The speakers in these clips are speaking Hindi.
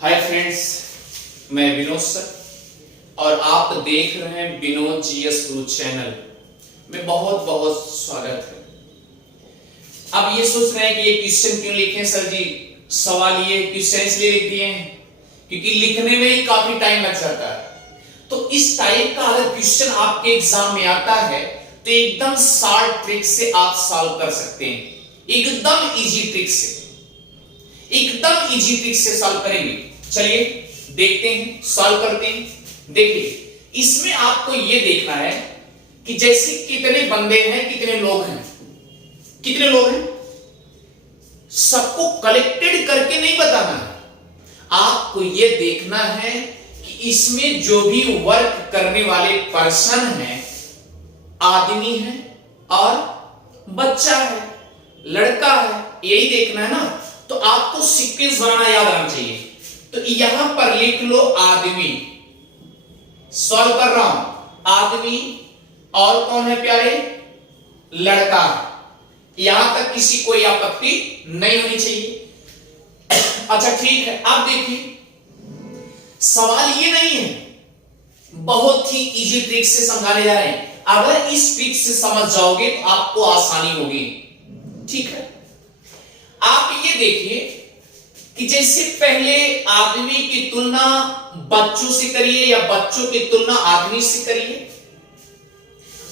हाय फ्रेंड्स, मैं विनोद सर और आप देख रहे हैं विनोद जीएस गुरु चैनल में। बहुत बहुत स्वागत है। अब ये सोच रहे हैं कि ये क्वेश्चन क्यों लिखे सर जी। सवाल ये क्वेश्चन इसलिए लिख दिए हैं क्योंकि लिखने में ही काफी टाइम लग जाता है। तो इस टाइप का अगर क्वेश्चन आपके एग्जाम में आता है तो एकदम शॉर्ट ट्रिक से आप सॉल्व कर सकते हैं। एकदम इजी ट्रिक से, एकदम इजी ट्रिक से सॉल्व करेंगे। चलिए देखते हैं, सॉल्व करते हैं। देखिए, इसमें आपको यह देखना है कि जैसे कितने बंदे हैं, कितने लोग हैं, कितने लोग हैं, सबको कलेक्टेड करके नहीं बताना है। आपको यह देखना है कि इसमें जो भी वर्क करने वाले पर्सन हैं, आदमी है और बच्चा है, लड़का है, यही देखना है ना। तो आपको सीक्वेंस बनाना याद आना चाहिए। तो यहां पर लिख लो आदमी, सॉल्व कर रहा हूं, आदमी और कौन है प्यारे, लड़का। यहां तक किसी कोई आपत्ति नहीं होनी चाहिए। अच्छा ठीक है, आप देखिए, सवाल ये नहीं है, बहुत ही इजी ट्रिक से समझाने जा रहे हैं। अगर इस ट्रिक से समझ जाओगे तो आपको आसानी होगी। ठीक है, आप ये देखिए कि जैसे पहले आदमी की तुलना बच्चों से करिए या बच्चों की तुलना आदमी से करिए।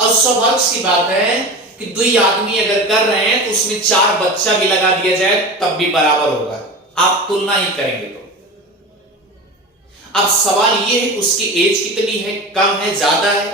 और स्वाभाविक सी बात है कि दो आदमी अगर कर रहे हैं तो उसमें 4 बच्चा भी लगा दिया जाए तब भी बराबर होगा। आप तुलना ही करेंगे तो। अब सवाल यह है उसकी एज कितनी है, कम है, ज्यादा है,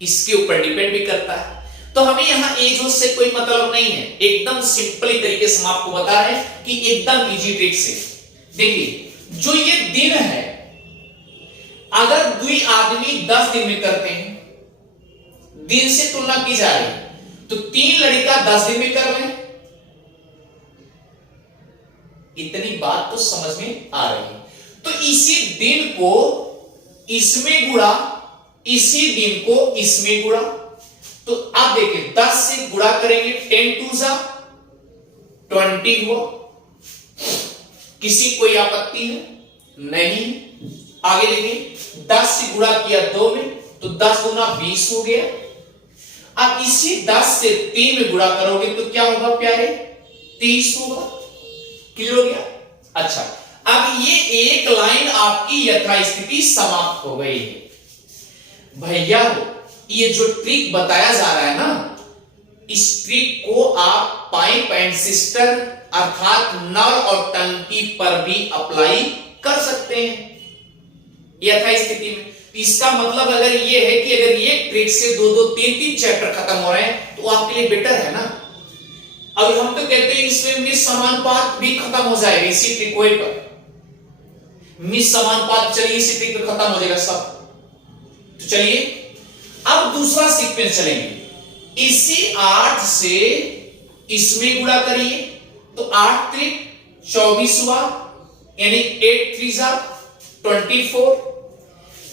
इसके ऊपर डिपेंड भी करता है। तो हमें यहां एज से कोई मतलब नहीं है। एकदम सिंपली तरीके से हम आपको बता रहे हैं कि एकदम इजी ट्रिक से। देखिए, जो ये दिन है, अगर 2 आदमी 10 दिन में करते हैं, दिन से तुलना की जा रही है, तो 3 लड़का 10 दिन में कर रहे हैं। इतनी बात तो समझ में आ रही है। तो इसी दिन को इसमें गुणा, इसी दिन को इसमें गुणा। तो आप देखिए, 10 से गुणा करेंगे, 10 2 जा 20 हुआ। किसी कोई आपत्ति है नहीं। आगे देखिए, 10 से गुणा किया 2 में तो 10 गुना 20 हो गया। अब इसी 10 से 3 में गुणा करोगे तो क्या होगा प्यारे, 30 होगा। क्लियर हो गया। अच्छा, अब ये एक लाइन आपकी यथास्थिति समाप्त हो गई है। भैया ये जो ट्रिक बताया जा रहा है ना, इस ट्रिक को आप पाइप एंड सिस्टर अर्थात नल और टंकी पर भी अप्लाई कर सकते हैं यथास्थिति में। इसका मतलब अगर ये है कि अगर ये ट्रिक से 2-2 3-3 चैप्टर खत्म हो रहे हैं तो आपके लिए बेटर है ना। अब हम तो कहते हैं इसमें मिस समानुपात भी खत्म हो जाएगा इसी ट्रिक पर। मिस समानुपात चलिए इसी ट्रिक पे खत्म हो जाएगा सब। तो चलिए अब दूसरा सीक्वेंस चलेंगे। इसी 8 से इसमें गुणा करिए तो 8 त्रिक 24 हुआ, यानी 8 3 जा 24।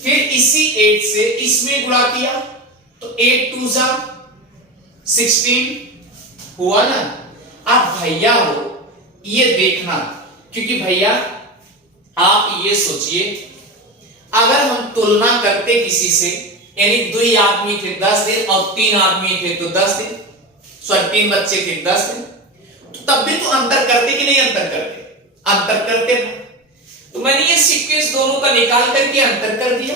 फिर इसी 8 से इसमें गुणा किया तो 8 2 जा 16 हुआ ना। आप भैया हो ये देखना, क्योंकि भैया आप ये सोचिए, अगर हम तुलना करते किसी से, यानी 2 आदमी थे 10 दिन और 3 आदमी थे तो 10 दिन, सॉरी 3 बच्चे थे 10 दिन, तो तब भी तो अंतर करते कि नहीं अंतर करते, अंतर करते थे। तो मैंने ये सीक्वेंस दोनों का निकाल करके अंतर कर दिया।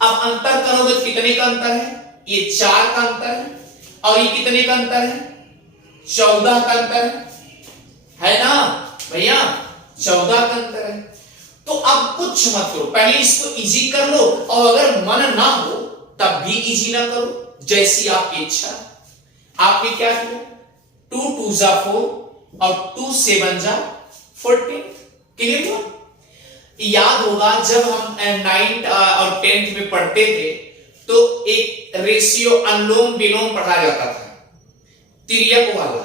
अब अंतर करोगे तो कितने का अंतर है, ये 4 का अंतर है और ये कितने का अंतर है, 14 का अंतर है ना भैया, 14 का अंतर है। तो अब कुछ मत करो, पहले इसको इजी कर लो और अगर मन ना हो तब भी इजी ना करो, जैसी आपकी इच्छा। आपने क्या किया, 2 2 जा 4 और 2 7 जा 14। क्लियर हुआ। याद होगा जब हम 9th और 10th में पढ़ते थे तो एक रेशियो अनुलोम विलोम पढ़ाया जाता था, तिर्यक वाला।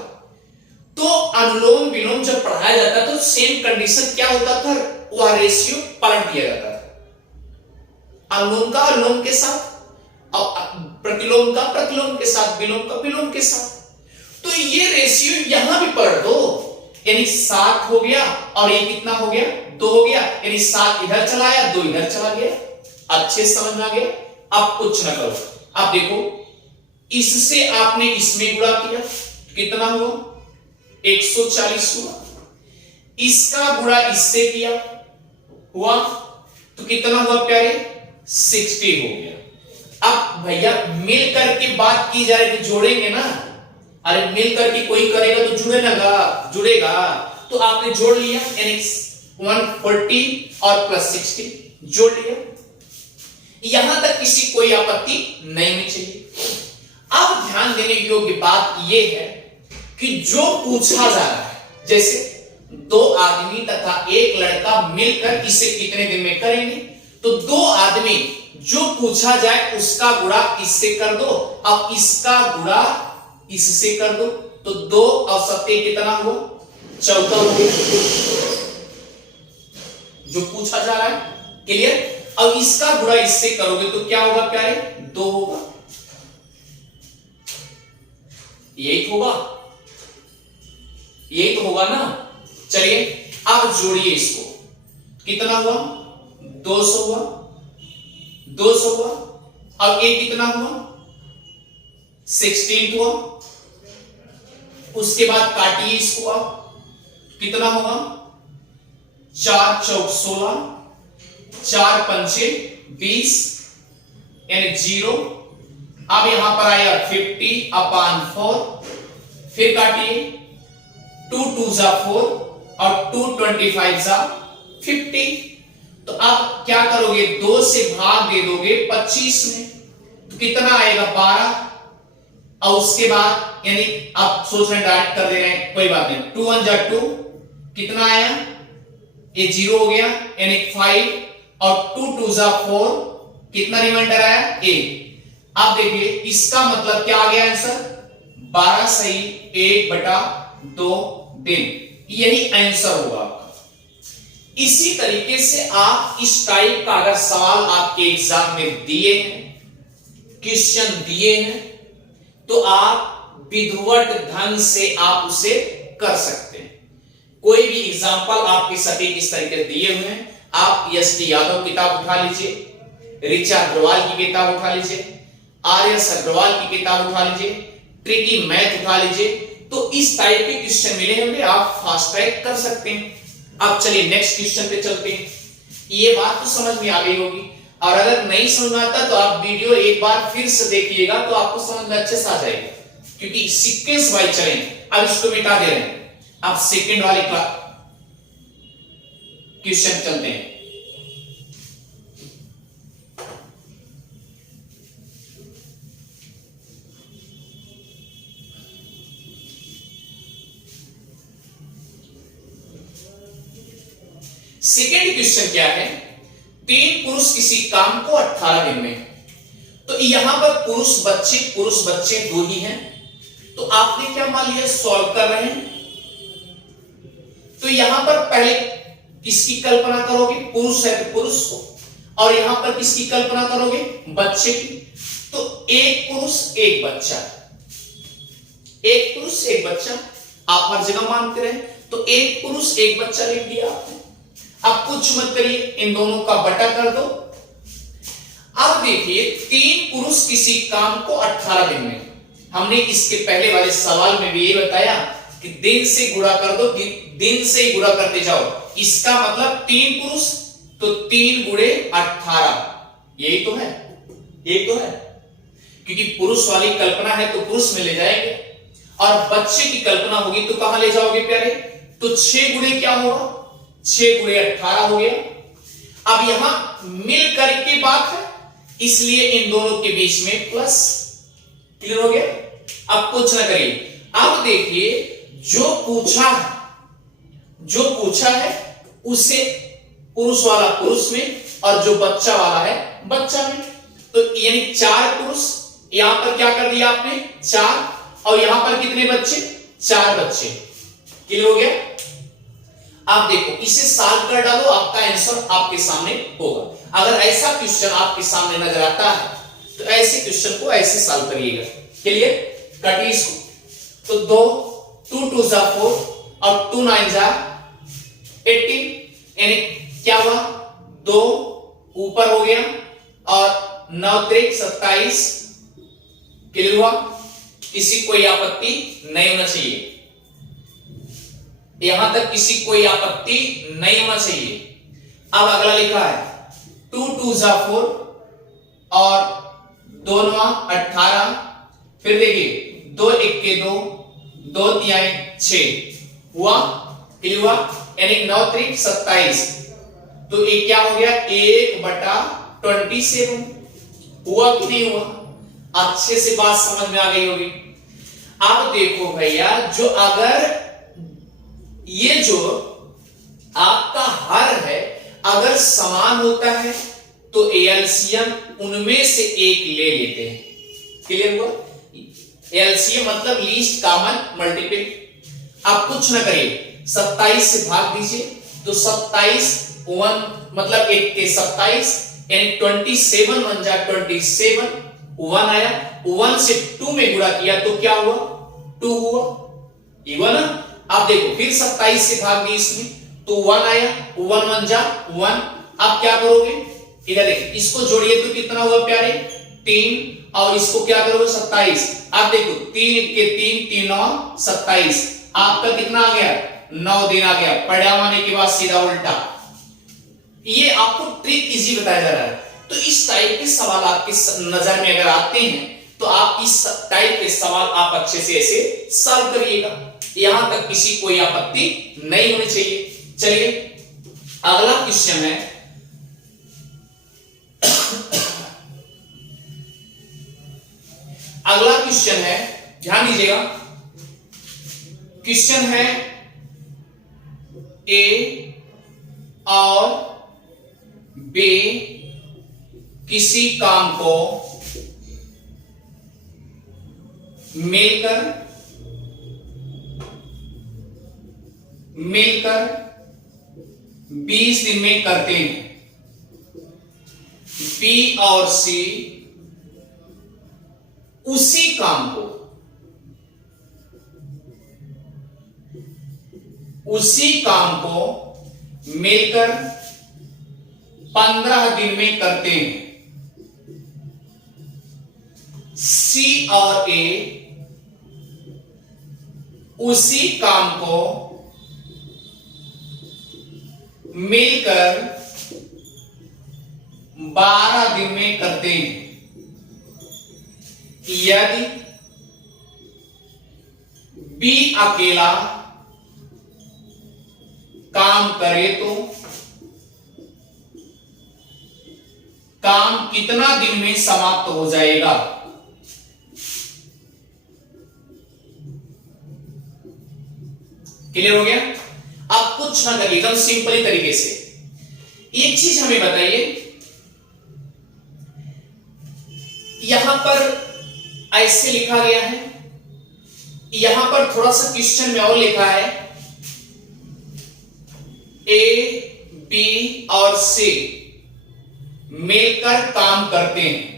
तो अनुलोम विलोम जब पढ़ाया जाता तो सेम कंडीशन क्या होता था, वह रेशियो पलट दिया जाता था। अनुलोम का अनुलोम के साथ और प्रतिलोम का प्रतिलोम के साथ, विलोम का विलोम के साथ। तो ये रेशियो यहां भी पलट दो, यानी 7 हो गया और ये कितना हो गया 2 हो गया, यानी 7 इधर चला आया 2 इधर चला गया। अच्छे समझ में आ गया। अब कुछ ना करो, अब देखो इससे आपने इसमें गुणा किया कितना हुआ 140 हुआ, इसका गुणा इससे किया हुआ तो कितना हुआ प्यारे 60 हो गया। अब भैया मिल करके बात की जाए तो जोड़ेंगे ना, अरे मिल करके कोई करेगा तो जुड़ेगा तो आपने जोड़ लिया यानी 140 और प्लस 60 जोड़ लिया। यहां तक किसी कोई आपत्ति नहीं होनी चाहिए। अब ध्यान देने योग्य बात यह है कि जो पूछा जा रहा है, जैसे 2 आदमी तथा 1 लड़का मिलकर इसे कितने दिन में करेंगे, तो 2 आदमी जो पूछा जाए उसका गुणा इससे कर दो, अब इसका गुणा इससे कर दो तो 2 और 7 कितना हुआ 14 हो गया जो पूछा जा रहा है। क्लियर। अब इसका गुणा इससे करोगे तो क्या होगा प्यारे 2 होगा, यही तो होगा ना। चलिए अब जोड़िए इसको, कितना हुआ 200 हुआ, 200 हुआ। अब ये कितना हुआ 16 हुआ, उसके बाद काटिए इसको, अब कितना होगा 4 चौक 16, 4 पंचे 20 यानी 0। अब यहां पर आया 50/4, फिर काटिए 2 2 जा 4 और 2 25 जा 50। तो अब क्या करोगे 2 से भाग दे दोगे 25 में तो कितना आएगा 12, और उसके बाद यानी आप सोच रहे हैं डायरेक्ट कर दे रहे हैं, कोई बात नहीं, 2 1 जा 2 कितना आया ये 0 हो गया यानी 5 और 2 2 जा 4 कितना रिमाइंडर आया 1। अब देखिए इसका मतलब क्या आ गया आंसर 12 सही 1/2 दिन, यही आंसर होगा। इसी तरीके से आप इस टाइप का अगर सवाल आपके एग्जाम में दिए हैं, क्वेश्चन दिए हैं, तो आप विधिवत ढंग से आप उसे कर सकते हैं। कोई भी एग्जाम्पल आपके सटीक इस तरीके दिए हुए हैं, आप एस.टी. यादव किताब उठा लीजिए, ऋचा अग्रवाल की किताब उठा लीजिए, आर.एस. अग्रवाल की किताब उठा लीजिए, ट्रिकी मैथ उठा लीजिए, तो इस टाइप के क्वेश्चन मिले होंगे, आप फास्ट ट्रैक कर सकते हैं। अब चलिए नेक्स्ट क्वेश्चन पे चलते हैं। ये बात तो समझ में आ गई होगी, और अगर नहीं समझ में आता तो आप वीडियो एक बार फिर से देखिएगा तो आपको समझ में अच्छे से आ जाएगा, क्योंकि सीक्वेंस वाइज चलें। अब इसको मिटा दे रहे हैं, अब सेकंड वाले क्वेश्चन चलते हैं। सेकंड क्वेश्चन क्या है, 3 पुरुष किसी काम को 18 दिन में, तो यहां पर पुरुष बच्चे 2 ही हैं, तो आपने क्या मान लिया सॉल्व कर रहे हैं, तो यहां पर पहले किसकी कल्पना करोगे, पुरुष है तो पुरुष को, और यहां पर किसकी कल्पना करोगे बच्चे की, तो 1 पुरुष 1 बच्चा, 1 पुरुष 1 बच्चा आप हर जगह मानते रहे, तो 1 पुरुष 1 बच्चा लिख दिया आपने। अब कुछ मत करिए, इन दोनों का बटा कर दो। अब देखिए 3 पुरुष किसी काम को 18 दिन में, हमने इसके पहले वाले सवाल में भी ये बताया कि दिन से गुणा कर दो, दिन से ही गुणा करते जाओ, इसका मतलब 3 पुरुष तो 3 गुणे 18, यही तो है, क्योंकि पुरुष वाली कल्पना है तो पुरुष में ले जाएंगे, और बच्चे की कल्पना होगी तो कहां ले जाओगे प्यारे, तो 6 गुणे क्या होगा 6 गुणे 18 हो गया। अब यहां मिल करके बात है, इसलिए इन दोनों के बीच में प्लस, क्लियर हो गया। अब कुछ ना करिए, अब देखिए जो पूछा है उसे पुरुष वाला पुरुष में और जो बच्चा वाला है बच्चा में, तो यानी 4 पुरुष, यहां पर क्या कर दिया आपने 4, और यहां पर कितने बच्चे 4 बच्चे, क्लियर हो गया। आप देखो इसे सॉल्व कर डालो, आपका आंसर आपके सामने होगा। अगर ऐसा क्वेश्चन आपके सामने नजर आता है तो ऐसे क्वेश्चन को ऐसे सॉल्व करिएगा। क्लियर, काटिए इसको, तो 2 2 2 जा 4, और 2 9 जा 18, यानी क्या हुआ, 2 ऊपर हो गया और 9 3 27, क्लियर हुआ। किसी कोई आपत्ति नहीं होना चाहिए, यहां तक किसी कोई आपत्ति नहीं होना चाहिए। अब अगला लिखा है 2 2 जा 4 और 2 9 18, फिर देखिए 2 1 के 2, 2 3 6 हुआ, क्लियर हुआ, यानी 9 3 27, तो ये क्या हो गया 1/27 हुआ कि नहीं हुआ। अच्छे से बात समझ में आ गई होगी। अब देखो भैया, जो अगर ये जो आपका हर है अगर समान होता है तो एलसीएम उनमें से एक ले लेते हैं, क्लियर हुआ। एलसीएम मतलब लीस्ट कॉमन मल्टीपल। आप कुछ ना करिए, 27 से भाग दीजिए तो 27 1 मतलब 1 के 27, यानी 27 1 जा 27, 1 आया, 1 से 2 में गुणा किया तो क्या हुआ 2 हुआ, इवन। आप देखो फिर 27 से भाग दी इसमें तो 1 आया, 1 1 जा 1। आप क्या करोगे, इधर देखिए इसको जोड़िए तो कितना हुआ प्यारे 3, और इसको क्या करोगे 27। आप देखो 3 1 के 3 3 9 27, आपका कितना आ गया 9 दिन आ गया। परिणाम आने के बाद सीधा उल्टा। ये आपको ट्रिक इजी बताया जा रहा है। तो इस टाइप के सवाल आपके नजर में अगर आते हैं तो आप इस टाइप के सवाल आप अच्छे से ऐसे सॉल्व करिएगा, यहां तक किसी कोई आपत्ति नहीं होनी चाहिए। चलिए अगला क्वेश्चन है अगला क्वेश्चन है, ध्यान दीजिएगा। क्वेश्चन है ए और बी किसी काम को मिलकर 20 दिन में करते हैं। बी और सी उसी काम को मिलकर 15 दिन में करते हैं। सी और ए उसी काम को मिलकर 12 दिन में करते हैं। यदि बी अकेला काम करे तो काम कितना दिन में समाप्त हो जाएगा। क्लियर हो गया। आप कुछ ना करिए, एकदम सिंपल तरीके से एक चीज हमें बताइए, यहां पर ऐसे लिखा गया है, यहां पर थोड़ा सा क्वेश्चन में और लिखा है ए बी और सी मिलकर काम करते हैं।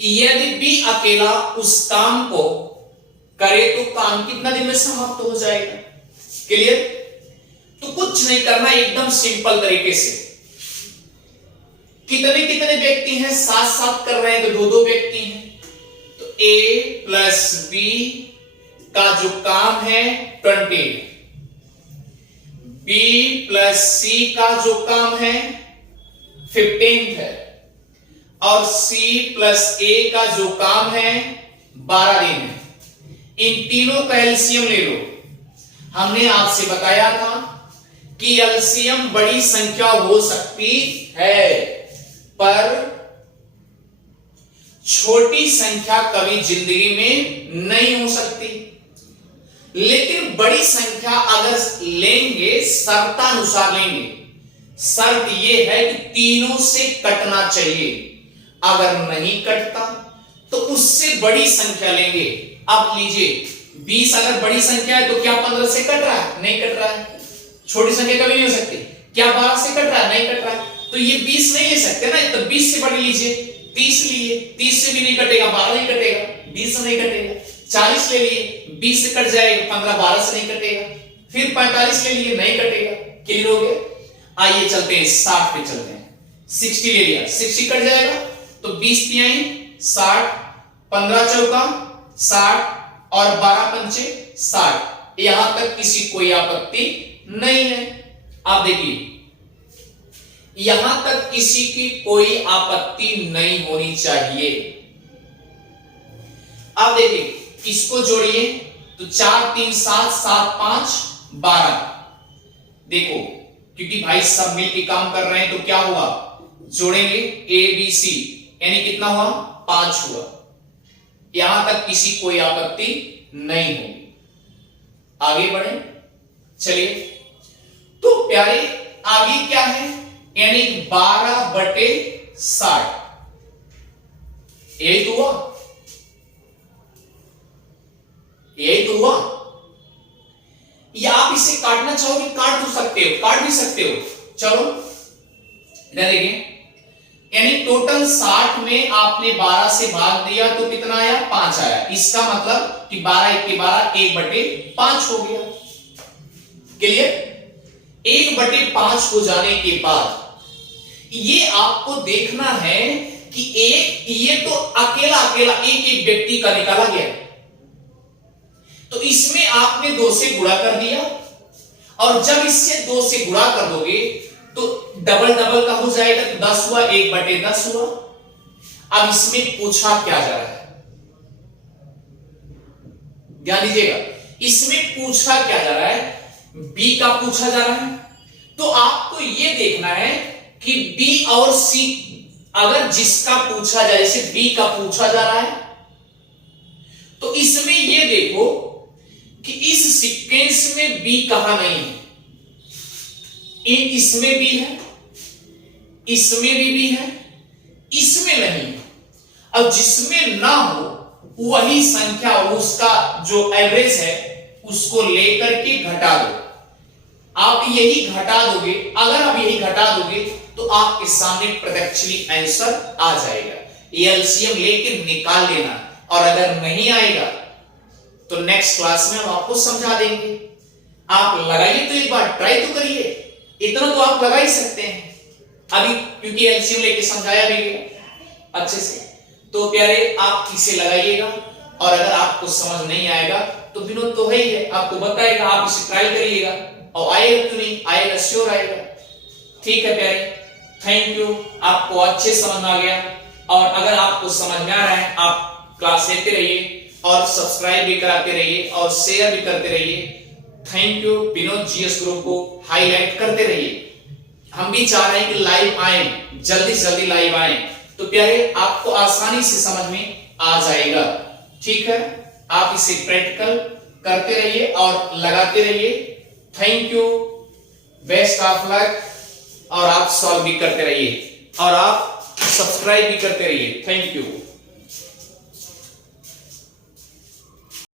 यदि बी अकेला उस काम को करे तो काम कितना दिन में समाप्त हो जाएगा। क्लियर। तो कुछ नहीं करना, एकदम सिंपल तरीके से कितने कितने व्यक्ति हैं, साथ साथ कर रहे हैं तो 2 2 व्यक्ति हैं। तो ए प्लस बी का जो काम है 20, बी प्लस सी का जो काम है 15 है, और सी प्लस ए का जो काम है 12 दिन है। इन तीनों का एलसीएम ले लो। हमने आपसे बताया था कि एलसीएम बड़ी संख्या हो सकती है पर छोटी संख्या कभी जिंदगी में नहीं हो सकती। लेकिन बड़ी संख्या अगर लेंगे शर्तानुसार लेंगे। शर्त यह है कि तीनों से कटना चाहिए, अगर नहीं कटता तो उससे बड़ी संख्या लेंगे। अब लीजिए 20 अगर बड़ी संख्या है तो क्या 15 से कट रहा है? नहीं कट रहा है। छोटी संख्या कभी नहीं हो सकती। क्या 12 से कट रहा है? नहीं कट रहा है। तो ये 20 नहीं ले सकते ना, तो 20 से बड़ी लीजिए, 30 लिए, 30 से भी नहीं कटेगा, 12 नहीं कटेगा, 20 से नहीं कटेगा। 40 ले लिए, 20 से कट जाएगा, 15 12 से नहीं कटेगा, फिर 45 ले लिए, नहीं कटेगा। क्लियर हो गया। आइए चलते हैं 60 पे चलते हैं। 60 ले लिया, 60 कट जाएगा तो 20 तिहाई 60, 15 चौका 60 और 12 पंचे 60। यहां तक किसी कोई आपत्ति नहीं है। आप देखिए यहां तक किसी की कोई आपत्ति नहीं होनी चाहिए। आप देखिए इसको जोड़िए तो 4 3 7 7 5 12। देखो क्योंकि भाई सब मिलकर काम कर रहे हैं तो क्या हुआ, जोड़ेंगे ए बी सी यानी कितना हुआ 5 हुआ। यहां तक किसी कोई आपत्ति नहीं होगी। आगे बढ़े चलिए। तो प्यारे आगे क्या है, यानी 12/60 यही तो हुआ, यही तो हुआ। या आप इसे काटना चाहोगे काट तो सकते हो, काट भी सकते हो। चलो इधर देखिए, यानी टोटल 60 में आपने 12 से भाग दिया तो कितना आया 5 आया। इसका मतलब कि 12 1 के 12 1/5 हो गया। क्लियर। 1/5 हो जाने के बाद ये आपको देखना है कि ये तो अकेला अकेला एक व्यक्ति का निकाला गया, तो इसमें आपने 2 से गुणा कर दिया और जब इससे 2 से गुणा कर दोगे तो डबल डबल का हो जाएगा तो 10 हुआ, 1/10 हुआ। अब इसमें पूछा क्या जा रहा है, ध्यान दीजिएगा, इसमें पूछा क्या जा रहा है, बी का पूछा जा रहा है। तो आपको यह देखना है कि बी और सी अगर जिसका पूछा जाए, जैसे बी का पूछा जा रहा है तो इसमें यह देखो कि इस सीक्वेंस में बी कहां नहीं है। इसमें भी है, इसमें भी है, इसमें नहीं है। अब जिसमें ना हो वही संख्या उसका जो एवरेज है उसको लेकर के घटा दो। आप यही घटा दोगे, अगर आप यही घटा दोगे तो आपके सामने प्रत्यक्षली आंसर आ जाएगा। एलसीएम लेके निकाल लेना, और अगर नहीं आएगा तो नेक्स्ट क्लास में हम आपको समझा देंगे। आप लगाइए तो एक बार ट्राई तो करिए, इतना तो आप लगा ही सकते हैं अभी, क्योंकि एलसीएम लेके समझाया भी गया अच्छे से। तो प्यारे आप इसे लगाइएगा, और अगर आपको समझ नहीं आएगा तो विनोद तो है ही है, आपको बताएगा, आप इसे ट्राई करिएगा और आएगा तो नहीं आएगा, श्योर आएगा। ठीक है प्यारे, थैंक यू। आपको अच्छे समझ में आ गया, और अगर आपको समझ में आ रहा है आप क्लास लेते रहिए और सब्सक्राइब भी कराते रहिए और शेयर भी करते रहिए। Thank you. Vinod GS group को हाईलाइट करते रहिए। हम भी चाह रहे हैं कि लाइव आए, जल्दी से जल्दी लाइव आए, तो प्यारे आपको आसानी से समझ में आ जाएगा। ठीक है, आप इसे प्रैक्टिकल करते रहिए और लगाते रहिए। Thank you, best of luck, और आप सॉल्व भी करते रहिए और आप सब्सक्राइब भी करते रहिए। Thank you.